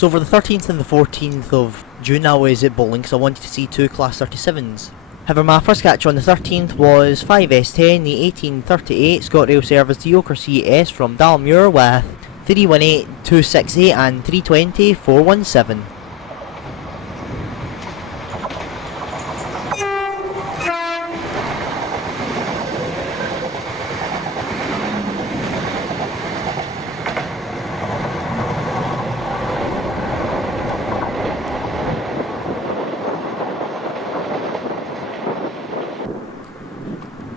So for the 13th and the 14th of June I was at bowling because I wanted to see two Class 37s. However, my first catch on the 13th was 5S10, the 1838 ScotRail service to Yoker CS from Dalmuir with 318.268 and 320.417.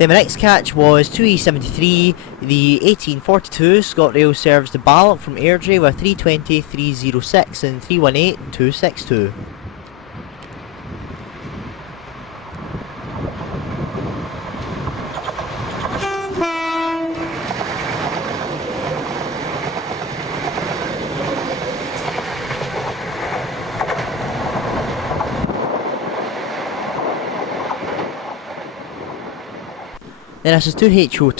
Then my next catch was 2E73, the 1842 ScotRail service to Balloch from Airdrie with 320.306 and 318.262. Then this is 2HO2,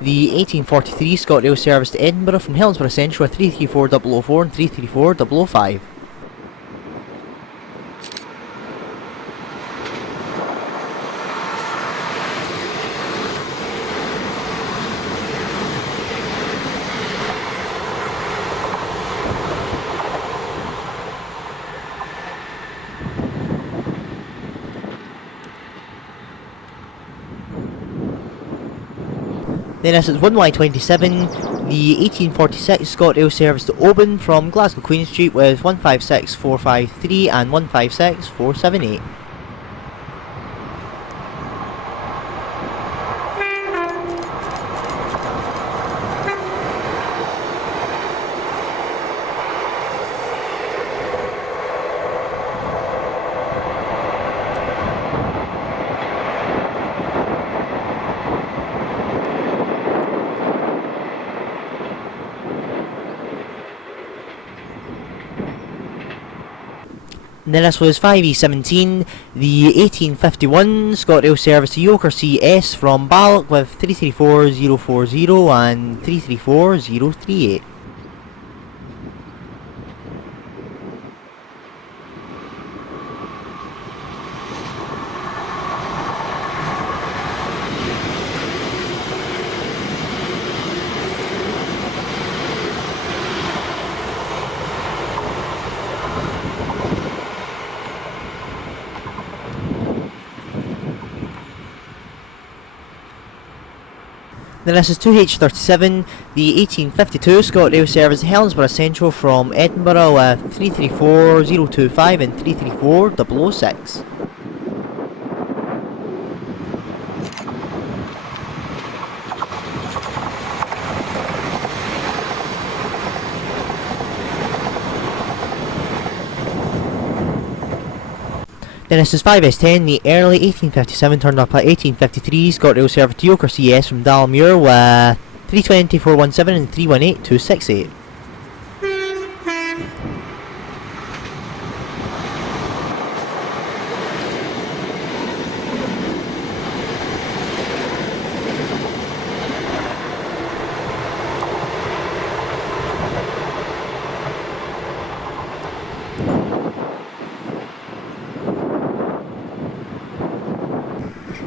the 1843 ScotRail service to Edinburgh from Helensburgh Central with 334004 and 334005. Then this is 1Y27, the 1846 ScotRail service to Oban from Glasgow Queen Street with 156453 and 156478. And then this was 5E17, the 1851 ScotRail service to Yoker CS from Balloch with 334040 and 334038. Then this is 2H37, the 1852 ScotRail service to Helensburgh Central from Edinburgh with 334025 and 334006. Then this is 5S10, the early 1857 turned up at 1853 ScotRail service to Yoker CS from Dalmuir with 320.417 and 318.268.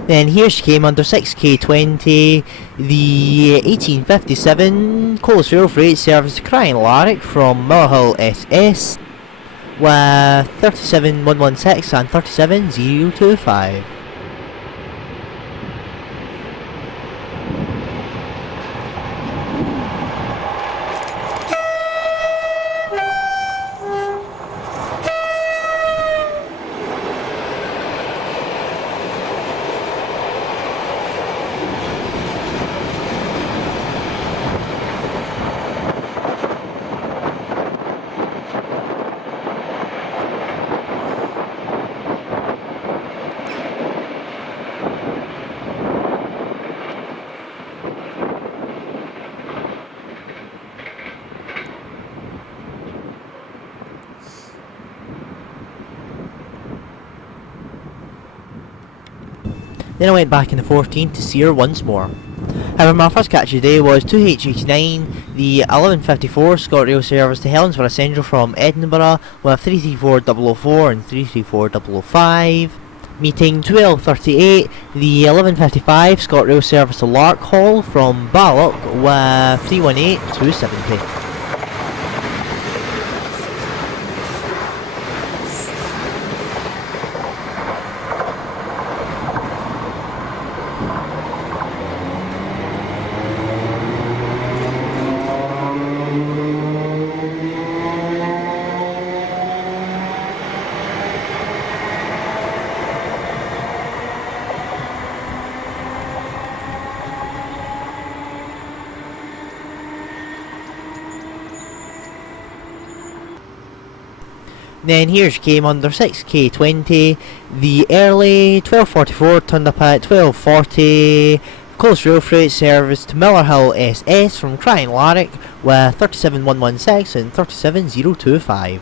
Then here she came under 6K20, the 1857 Colasville Freight service to Crying Larrick from Muirhill SS with 37116 and 37025. Then I went back in the 14th to see her once more. However, my first catch of the day was 2H89, the 1154 ScotRail service to Helensburgh Central from Edinburgh with 334004 and 334005. Meeting 1238, the 1155 ScotRail service to Larkhall from Balloch with 318270. Then here's came under 6K20, the early 1244 turned up at 1240, close rail freight service to Miller Hill SS from Crying Larrick with 37116 and 37025.